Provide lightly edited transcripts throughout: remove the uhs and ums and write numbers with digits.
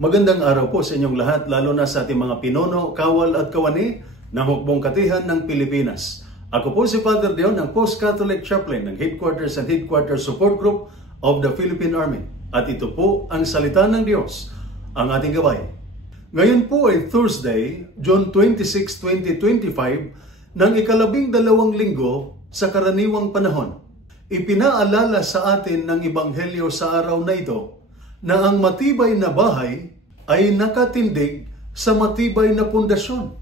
Magandang araw po sa inyong lahat, lalo na sa ating mga pinuno, kawal at kawani ng Hukbong Katihan ng Pilipinas. Ako po si Father Dion ng Post-Catholic Chaplain ng Headquarters and Headquarters Support Group of the Philippine Army. At ito po ang salita ng Diyos, ang ating gabay. Ngayon po ay Thursday, June 26, 2025, ng ika-12 linggo sa karaniwang panahon. Ipinaalala sa atin ng Ebanghelyo sa araw na ito na ang matibay na bahay ay nakatindig sa matibay na pundasyon.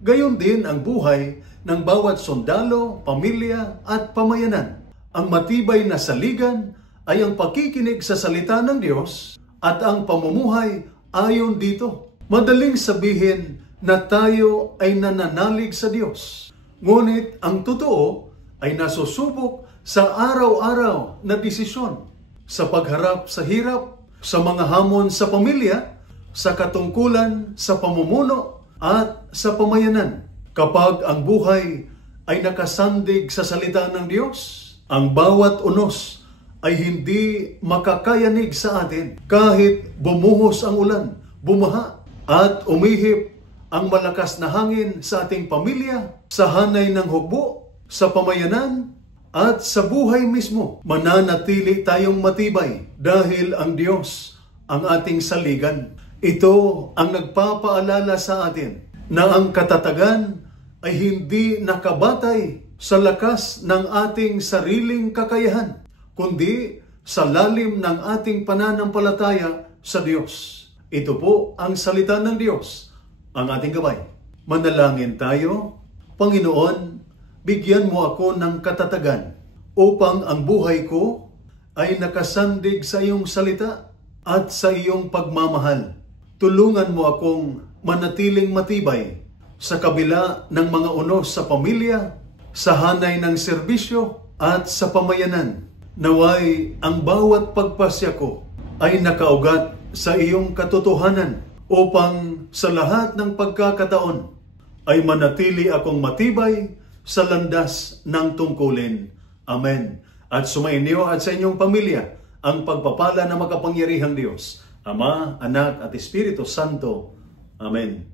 Gayon din ang buhay ng bawat sundalo, pamilya at pamayanan. Ang matibay na saligan ay ang pakikinig sa salita ng Diyos at ang pamumuhay ayon dito. Madaling sabihin na tayo ay nananalig sa Diyos. Ngunit ang totoo ay nasusubok sa araw-araw na desisyon, sa pagharap sa hirap, sa mga hamon sa pamilya, sa katungkulan, sa pamumuno, at sa pamayanan. Kapag ang buhay ay nakasandig sa salita ng Diyos, ang bawat unos ay hindi makakayanig sa atin kahit bumuhos ang ulan, bumaha, at umihip ang malakas na hangin sa ating pamilya, sa hanay ng hukbo, sa pamayanan, at sa buhay mismo. Mananatili tayong matibay dahil ang Diyos ang ating saligan. Ito ang nagpapaalala sa atin na ang katatagan ay hindi nakabatay sa lakas ng ating sariling kakayahan, kundi sa lalim ng ating pananampalataya sa Diyos. Ito po ang salita ng Diyos, ang ating gabay. Manalangin tayo. Panginoon, bigyan mo ako ng katatagan upang ang buhay ko ay nakasandig sa iyong salita at sa iyong pagmamahal. Tulungan mo akong manatiling matibay sa kabila ng mga unos sa pamilya, sa hanay ng serbisyo at sa pamayanan. Naway ang bawat pagpasya ko ay nakaugat sa iyong katotohanan upang sa lahat ng pagkakataon ay manatili akong matibay sa landas ng tungkulin. Amen. At sumainyo at sa inyong pamilya ang pagpapala ng makapangyarihang Diyos, Ama, Anak at Espiritu Santo. Amen.